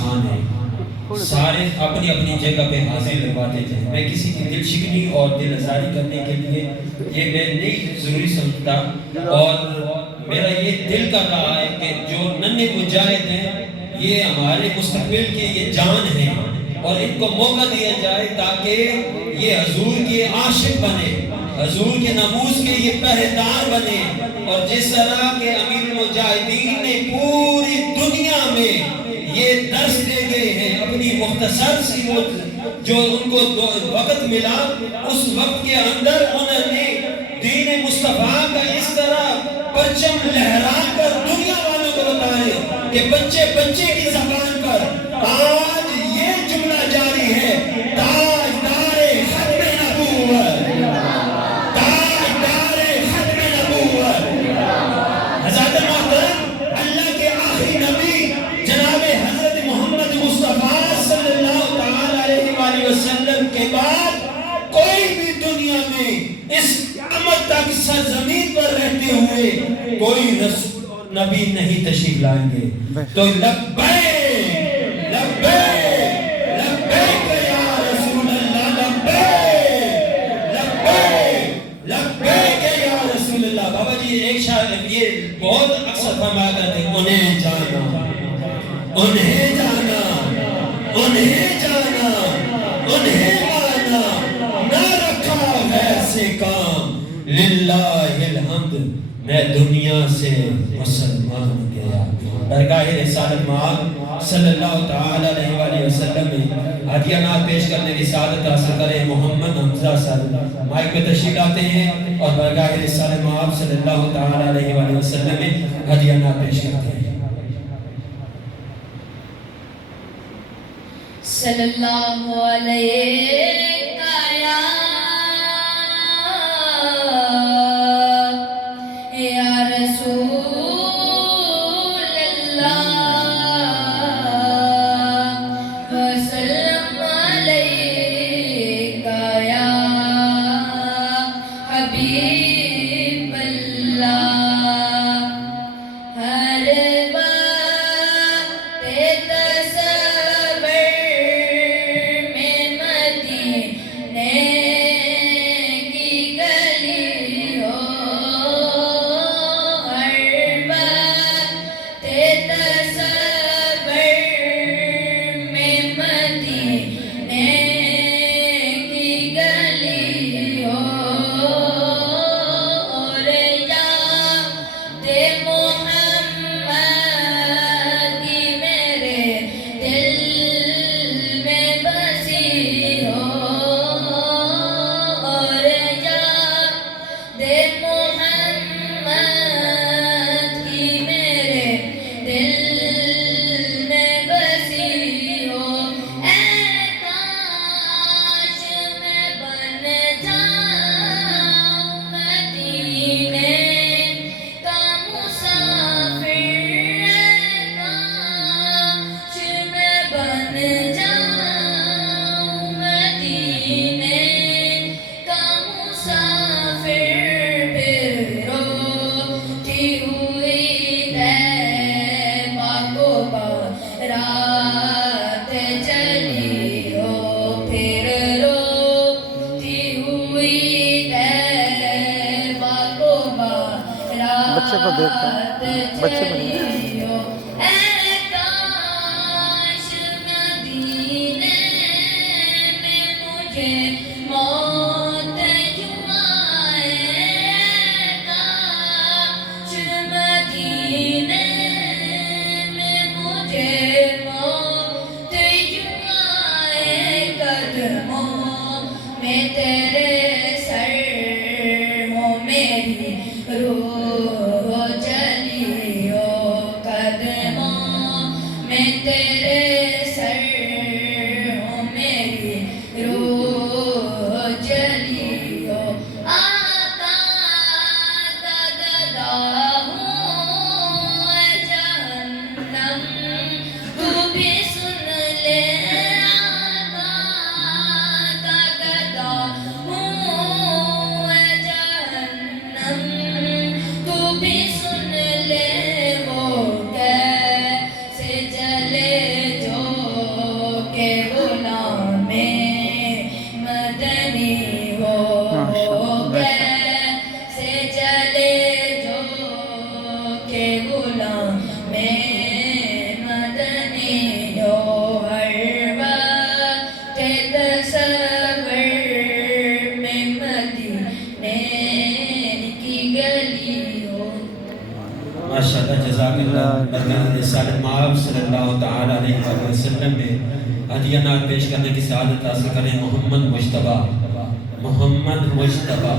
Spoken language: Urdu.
خان ہے، سارے اپنی اپنی جگہ پہ حاضر لگواتے تھے۔ میں کسی کی دل شکنی اور دل آزاری کرنے کے لیے یہ میں نہیں ضروری سمجھتا، اور میرا یہ دل کر رہا ہے کہ جو ننھے مجاہد ہیں یہ ہمارے مستقبل کے یہ جان ہیں، اور ان کو موقع دیا جائے تاکہ یہ حضور کے عاشق بنے، حضور کے ناموس کے یہ پہرےدار بنے، اور جس طرح کہ امیر المجاہدین نے پوری دنیا میں یہ درس دے گئے ہیں اپنی مختصر سی جو ان کو وقت ملا، اس وقت کے اندر انہوں نے دین مصطفیٰ کا اس طرح پرچم لہرا کر دنیا والوں کو بتائے کہ بچے بچے کی زبان پر آج یہ جملہ جاری ہے، تاجدار ختم نبوت، تاجدار ختم نبوت۔ حضرت محترم اللہ کے آخری نبی جناب حضرت محمد مصطفیٰ صلی اللہ علیہ وآلہ وسلم کے بعد کوئی بھی دنیا میں اس قیامت تک سرزمین پر رہتے ہوئے کوئی رسول اور نبی نہیں تشریف لائیں گے۔ تو لبیک لبیک لبیک یا رسول اللہ، لبیک لبیک لبیک یا رسول اللہ۔ بابا جی ایک شاعر یہ بہت اکثر فرمایا کرتے ہیں، انہیں جانا انہیں جانا انہیں جانا انہیں مانا، نہ رکھا ویسے کام، للہ الحمد میں دنیا سے مسلمان گیا۔ درگاہ رسالت مآب صلی اللہ تعالی علیہ وآلہ وسلم میں ہدیہ نعت پیش کرنے کی سعادت حاصل کرے محمد حمزہ صاحب مائک پہ تشریف لاتے ہیں اور درگاہ رسالت مآب صلی اللہ تعالی علیہ وآلہ وسلم میں ہدیہ نعت پیش کرتے ہیں۔ صلی اللہ علیہ یا رسول اللہ وسلم علیہ یا حبیب اللہ۔ ہر وقت تصور میں مدینے کی گلی ہو، ہر وقت تصور میں مدینے کی گلی ہو، اور یاد محمد کی میرے دل میں بسی ہو، اور یاد محمد کی میرے دل میں بسی ہو۔ اے کاش میں بن جاؤں مدینے کا مسافر، اے کاش میں بن جاؤں مدینے کا مسافر، پھر روتی ہوئی طیبہ کو بارات چلی ہو، پھر روتی ہوئی طیبہ کو بچے کو دیکھتا بارات بچے کو چلی ہو۔ اے کاش مدینے میں مجھے موت یوں آئے، اے کاش مدینے میں مجھے موت یوں آئے، قدموں میں تیرے سر ہو میری روح چلی ہو، قدموں میں تیرے سر ہو میری روح چلی ہو۔ آقا کا گدا ہوں اے جہنم تو بھی سن لے، آقا کا گدا ہوں اے جہنم تو بھی سن لے، وہ کیسے جلے جو برکات رسالت مآب صلی اللہ تعالی علیہ وآلہ وسلم میں ہدیہ نعت پیش کرنے کی سعادت حاصل کریں۔ محمد مجتبیٰ، محمد مجتبیٰ۔